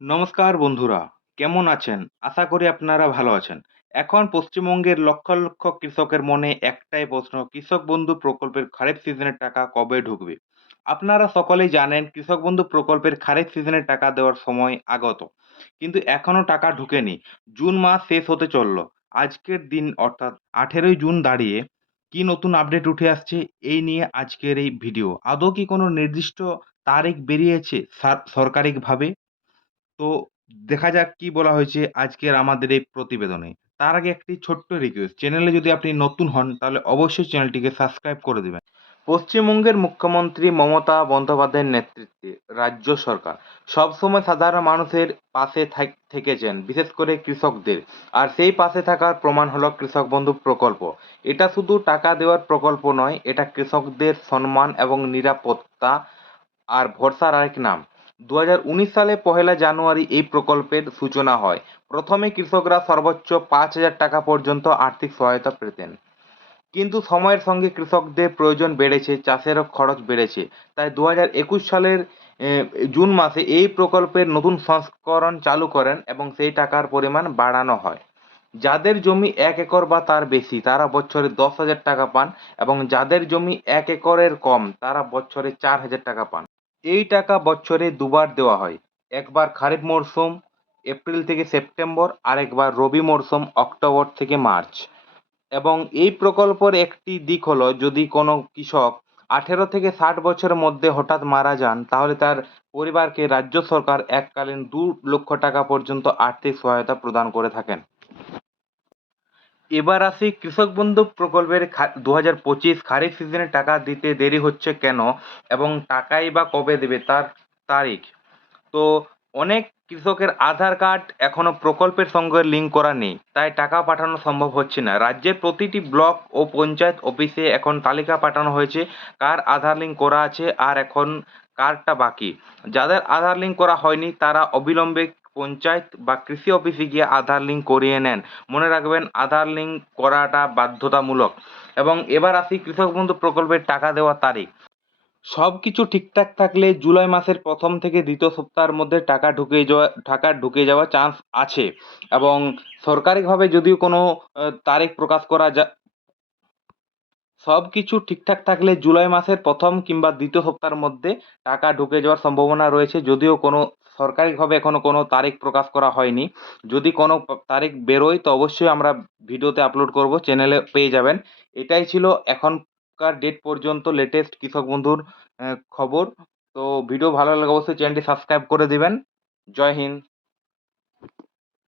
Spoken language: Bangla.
নমস্কার বন্ধুরা, কেমন আছেন? আশা করি আপনারা ভালো আছেন। এখন পশ্চিমবঙ্গের লক্ষ লক্ষ কৃষকের মনে একটাই প্রশ্ন, কৃষক বন্ধু প্রকল্পের খারিফ সিজনের টাকা কবে ঢুকবে? আপনারা সকলেই জানেন কৃষক বন্ধু প্রকল্পের খারিফ সিজনের টাকা দেওয়ার সময় আগত, কিন্তু এখনও টাকা ঢুকেনি। জুন মাস শেষ হতে চলল। আজকের দিন, অর্থাৎ আঠেরোই জুন দাঁড়িয়ে কি নতুন আপডেট উঠে আসছে, এই নিয়ে আজকের এই ভিডিও। আদৌ কি কোনো নির্দিষ্ট তারিখ বেরিয়েছে সরকারিভাবে তো দেখা যাক কি বলা হয়েছে আজকের আমাদের এই প্রতিবেদনে। তার আগে একটি ছোট্ট রিকোয়েস্ট চ্যানেলে যদি আপনি নতুন হন, তাহলে অবশ্যই চ্যানেলটিকে সাবস্ক্রাইব করে দেবেন। পশ্চিমবঙ্গের মুখ্যমন্ত্রী মমতা বন্দ্যোপাধ্যায়ের নেতৃত্বে রাজ্য সরকার সবসময় সাধারণ মানুষের পাশে থাক- থেকেছেন, বিশেষ করে কৃষকদের। আর সেই পাশে থাকার প্রমাণ হলো কৃষক বন্ধু প্রকল্প। এটা শুধু টাকা দেওয়ার প্রকল্প নয়, এটা কৃষকদের সম্মান এবং নিরাপত্তা আর ভরসার আরেক নাম। দু হাজার উনিশ সালে পহেলা জানুয়ারি এই প্রকল্পের সূচনা হয়। প্রথমে কৃষকরা সর্বোচ্চ পাঁচ হাজার টাকা পর্যন্ত আর্থিক সহায়তা পেতেন। কিন্তু সময়ের সঙ্গে কৃষকদের প্রয়োজন বেড়েছে, চাষেরও খরচ বেড়েছে। তাই দু সালের জুন মাসে এই প্রকল্পের নতুন সংস্করণ চালু করেন এবং সেই টাকার পরিমাণ বাড়ানো হয়। যাদের জমি এক একর বা তার বেশি, তারা বছরে দশ হাজার টাকা পান এবং যাদের জমি এক একরের কম, তারা বছরে চার হাজার টাকা পান। এই টাকা বছরে দুবার দেওয়া হয়। একবার খারিফ মরশুম এপ্রিল থেকে সেপ্টেম্বর আর একবার রবি মরশুম অক্টোবর থেকে মার্চ। এবং এই প্রকল্পের একটি দিক হলো, যদি কোনো কৃষক আঠেরো থেকে ষাট বছরের মধ্যে হঠাৎ মারা যান, তাহলে তার পরিবারকে রাজ্য সরকার এককালীন দু লক্ষ টাকা পর্যন্ত আর্থিক সহায়তা প্রদান করে থাকেন। এবার আসি কৃষক বন্ধু প্রকল্পের দু হাজার পঁচিশ খারিফ সিজনে টাকা দিতে দেরি হচ্ছে কেন এবং টাকাই বা কবে দেবে তার তারিখ? তো অনেক কৃষকের আধার কার্ড এখনও প্রকল্পের সঙ্গে লিঙ্ক করা নেই, তাই টাকা পাঠানো সম্ভব হচ্ছে না। রাজ্যের প্রতিটি ব্লক ও পঞ্চায়েত অফিসে এখন তালিকা পাঠানো হয়েছে কার আধার লিঙ্ক করা আছে আর এখন কার্ডটা বাকি। যাদের আধার লিঙ্ক করা হয়নি তারা অবিলম্বে পঞ্চায়েত বা কৃষি অফিসে গিয়ে আধার লিঙ্ক করিয়ে নেন। মনে রাখবেন, আধার লিঙ্ক করাটা বাধ্যতামূলক। এবং এবার আসি কৃষক বন্ধু প্রকল্পের টাকা দেওয়ার তারিখ। সব কিছু ঠিকঠাক থাকলে জুলাই মাসের প্রথম থেকে দ্বিতীয় সপ্তাহের মধ্যে টাকা ঢুকে যাওয়া, টাকা ঢুকে যাওয়ার চান্স আছে। এবং সরকারিভাবে যদিও কোনো তারিখ প্রকাশ করা যা সব কিছু ঠিকঠাক থাকলে জুলাই মাসের প্রথম কিংবা দ্বিতীয় সপ্তাহের মধ্যে টাকা ঢুকে যাওয়ার সম্ভাবনা রয়েছে। যদিও কোনো সরকারিভাবে এখনও কোনো তারিখ প্রকাশ করা হয়নি। যদি কোনো তারিখ বেরোয়, তো অবশ্যই আমরা ভিডিওতে আপলোড করব চ্যানেলে পেয়ে যাবেন। এটাই ছিল এখনকার ডেট পর্যন্ত লেটেস্ট কৃষক বন্ধুর খবর। তো ভিডিও ভালো লাগলে অবশ্যই চ্যানেলটি সাবস্ক্রাইব করে দিবেন। জয় হিন্দ।